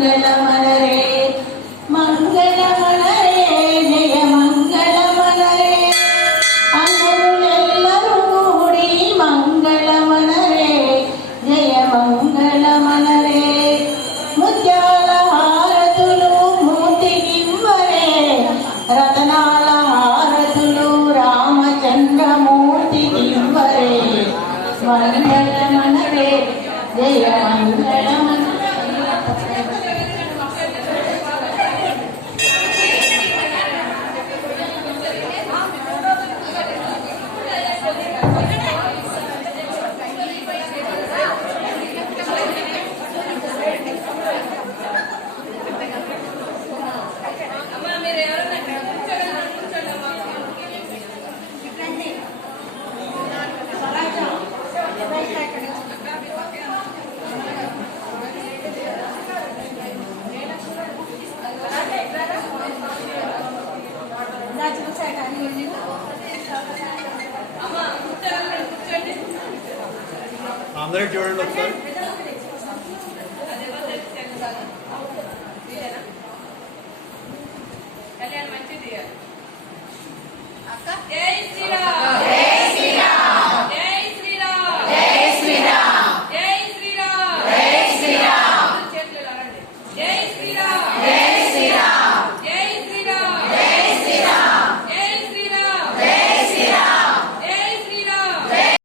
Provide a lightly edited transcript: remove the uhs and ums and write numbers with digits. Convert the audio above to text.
మంగళమనరే మంగళమనరే జయ మంగళమనరే అందరులెల్లరూ కూడి మంగళమనరే జయ మంగళమనరే ముత్యాల హారతులు మూర్తికివ్వరే రతనాల హారతులు రామచంద్రమూర్తికివ్వరే మంగళమనరే జయ మంగళమనరే అందరూ చూడండి ఒకసారి. కళ్యాణ్ మంచిది అక్క